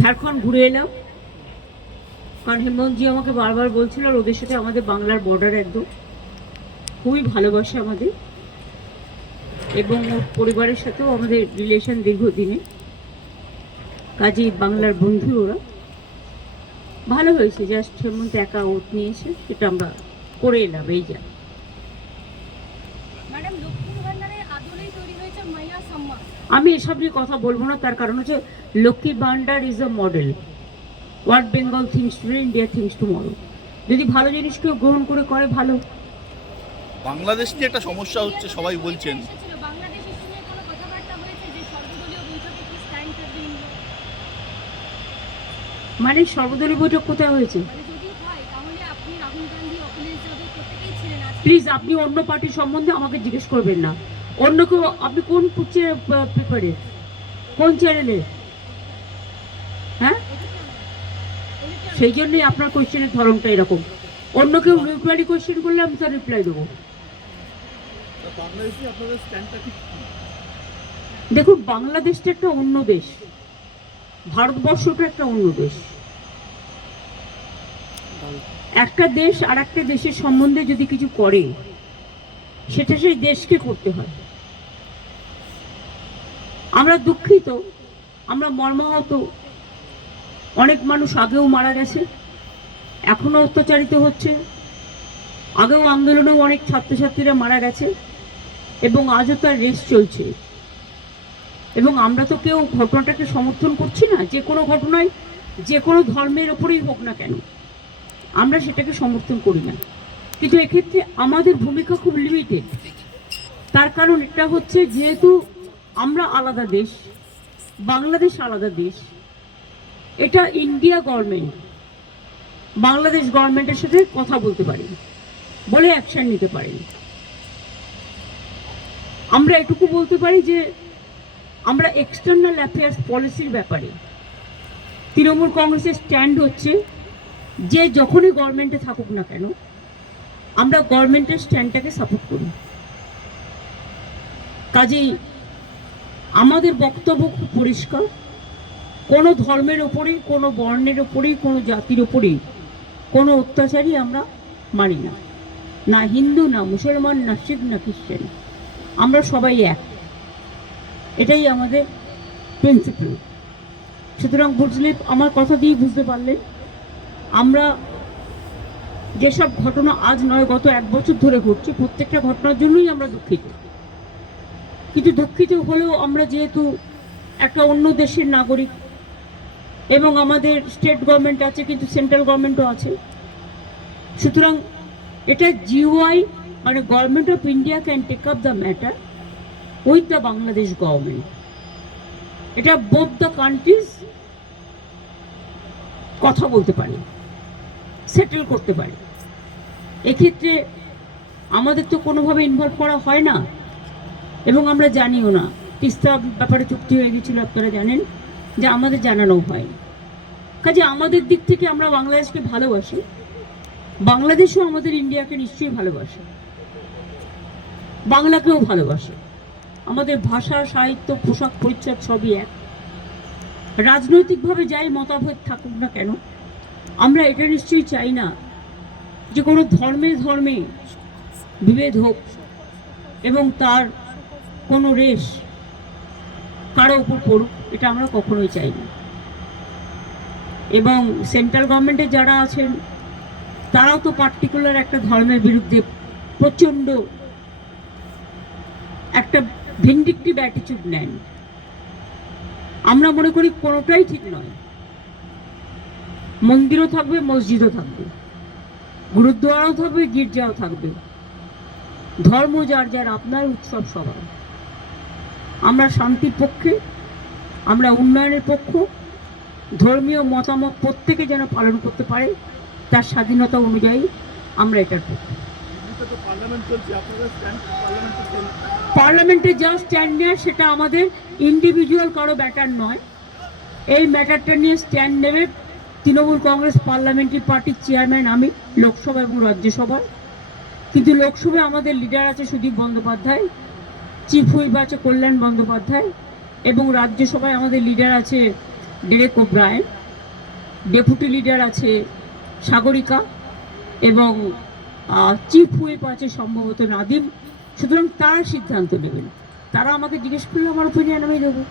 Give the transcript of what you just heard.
ঝাড়খণ্ড ঘুরে এলাম, কারণ হেমন্তজি আমাকে বারবার বলছিল আর ওদের সাথে আমাদের বাংলার বর্ডার একদম খুবই ভালোবাসে আমাদের, এবং ওর পরিবারের সাথেও আমাদের রিলেশন দীর্ঘদিনে, কাজেই বাংলার বন্ধু ওরা। ভালো হয়েছে, জাস্ট হেমন্ত একা ওত নিয়েছে, সেটা আমরা করে এলাম। এই যা আমি এসব নিয়ে কথা বলবো না, তার কারণ হচ্ছে Lakshmi Bhandar is a model. What Bengal thinks today, India thinks tomorrow. যদি ভালো জিনিস কেউ গ্রহণ করে ভালো। বাংলাদেশ নিয়ে একটা সমস্যা হচ্ছে, সবাই বলছেন মানে সর্বদলীয় বৈঠক কোথায় হয়েছে? প্লিজ আপনি অন্য পার্টির সম্বন্ধে আমাকে জিজ্ঞেস করবেন না। অন্য কেউ, আপনি কোন পেপারে, কোন চ্যানেলে? হ্যাঁ, সেই জন্যই আপনার কোয়েশ্চেনের ধরনটা এরকম। অন্য কেউ নিউট্রালি কোয়েশ্চেন করলে আমি তার রিপ্লাই দেবো। দেখুন, বাংলাদেশটা একটা অন্য দেশ, ভারতবর্ষটা একটা অন্য দেশ। একটা দেশ আর একটা দেশের সম্বন্ধে যদি কিছু করে, সেটা সেই দেশকে করতে হয়। আমরা দুঃখিত, আমরা মর্মাহত। অনেক মানুষ আগেও মারা গেছে, এখনো অত্যাচারিত হচ্ছে। আগেও আন্দোলনেও অনেক ছাত্রছাত্রীরা মারা গেছে, এবং আজও তার রেস চলছে। এবং আমরা তো কেউ ঘটনাটাকে সমর্থন করছি না। যে কোনো ঘটনায়, যে কোনো ধর্মের ওপরেই হোক না কেন, আমরা সেটাকে সমর্থন করি না। কিন্তু এক্ষেত্রে আমাদের ভূমিকা খুব লিমিটেড। তার কারণ এটা হচ্ছে, যেহেতু আমরা আলাদা দেশ, বাংলাদেশ আলাদা দেশ, এটা ইন্ডিয়া গভর্নমেন্ট বাংলাদেশ গভর্নমেন্টের সাথে কথা বলতে পারি, বলে অ্যাকশন নিতে পারি। আমরা এটুকু বলতে পারি যে আমরা এক্সটার্নাল অ্যাফেয়ার্স পলিসির ব্যাপারে তৃণমূল কংগ্রেসের স্ট্যান্ড হচ্ছে যে যখনই গভর্নমেন্টে থাকুক না কেন, আমরা গভর্নমেন্টের স্ট্যান্ডটাকে সাপোর্ট করি। কাজেই আমাদের বক্তব্য খুব পরিষ্কার। কোনো ধর্মের ওপরেই, কোনো বর্ণের ওপরেই, কোনো জাতির ওপরেই কোনো অত্যাচারই আমরা মানি না। না হিন্দু, না মুসলমান, না শিখ, না খ্রিস্টান, আমরা সবাই এক। এটাই আমাদের প্রিন্সিপাল। সুতরাং বুঝলে, আমার কথা দিয়ে বুঝতে পারলে, আমরা যেসব ঘটনা আজ নয় গত 1 বছর ধরে ঘটছে, প্রত্যেকটা ঘটনার জন্যই আমরা দুঃখিত। কিন্তু দুঃখিত হলেও আমরা যেহেতু একটা অন্য দেশের নাগরিক, এবং আমাদের স্টেট গভর্নমেন্ট আছে, কিন্তু সেন্ট্রাল গভর্নমেন্টও আছে, সুতরাং এটা জিওআই মানে government of India can take up the matter with the Bangladesh government. এটা বোথ দ্য কান্ট্রিজ কথা বলতে পারে, সেটেল করতে পারে। এক্ষেত্রে আমাদের তো কোনোভাবে ইনভলভ করা হয় না, এবং আমরা জানিও না। তিস্তা ব্যাপারে চুক্তি হয়ে গেছিল, আপনারা জানেন, যে আমাদের জানানো হয়। কাজে আমাদের দিক থেকে আমরা বাংলাদেশকে ভালোবাসি, বাংলাদেশও আমাদের ইন্ডিয়াকে নিশ্চয়ই ভালোবাসে, বাংলাকেও ভালোবাসে। আমাদের ভাষা, সাহিত্য, পোশাক পরিচ্ছদ সবই এক। রাজনৈতিকভাবে যাই মতভেদ থাকুক না কেন, আমরা এটা নিশ্চয়ই চাই না যে কোনো ধর্মে ধর্মে বিভেদ হোক, এবং তার কোনো রেশ কারো উপর পড়ুক, এটা আমরা কখনোই চাই না। এবং সেন্ট্রাল গভর্নমেন্টে যারা আছেন, তারাও তো পার্টিকুলার একটা ধর্মের বিরুদ্ধে প্রচণ্ড একটা ভিন্ডিকটিভ অ্যাটিটিউড নেন। আমরা মনে করি কোনোটাই ঠিক নয়। মন্দিরও থাকবে, মসজিদও থাকবে, গুরুদ্বারাও থাকবে, গির্জাও থাকবে। ধর্ম যার যার, আপনার উৎসব সবার। আমরা শান্তির পক্ষে, আমরা উন্নয়নের পক্ষ। ধর্মীয় মতামত প্রত্যেকে যেন পালন করতে পারে তার স্বাধীনতা অনুযায়ী, আমরা এটার পক্ষে। পার্লামেন্টে যা স্ট্যান্ড নেয় সেটা আমাদের ইন্ডিভিজুয়াল কারো ব্যাটার নয়। এই ম্যাটারটা নিয়ে স্ট্যান্ড নেবে তৃণমূল কংগ্রেস পার্লামেন্টারি পার্টির চেয়ারম্যান আমি, লোকসভা এবং রাজ্যসভায়। কিন্তু লোকসভায় আমাদের লিডার আছে সুদীপ বন্দ্যোপাধ্যায়, চিফ হুইপ আছে কল্যাণ বন্দ্যোপাধ্যায়, এবং রাজ্যসভায় আমাদের লিডার আছে ডেরেক ওব্রায়েন, ডেপুটি লিডার আছে সাগরিকা, এবং চিফ হুইপ আছে সম্ভবত নাদিম। সুতরাং তারা সিদ্ধান্ত নেবেন। তারা আমাকে জিজ্ঞেস করলে আমার ওপিনিয়ন আমি দেবো।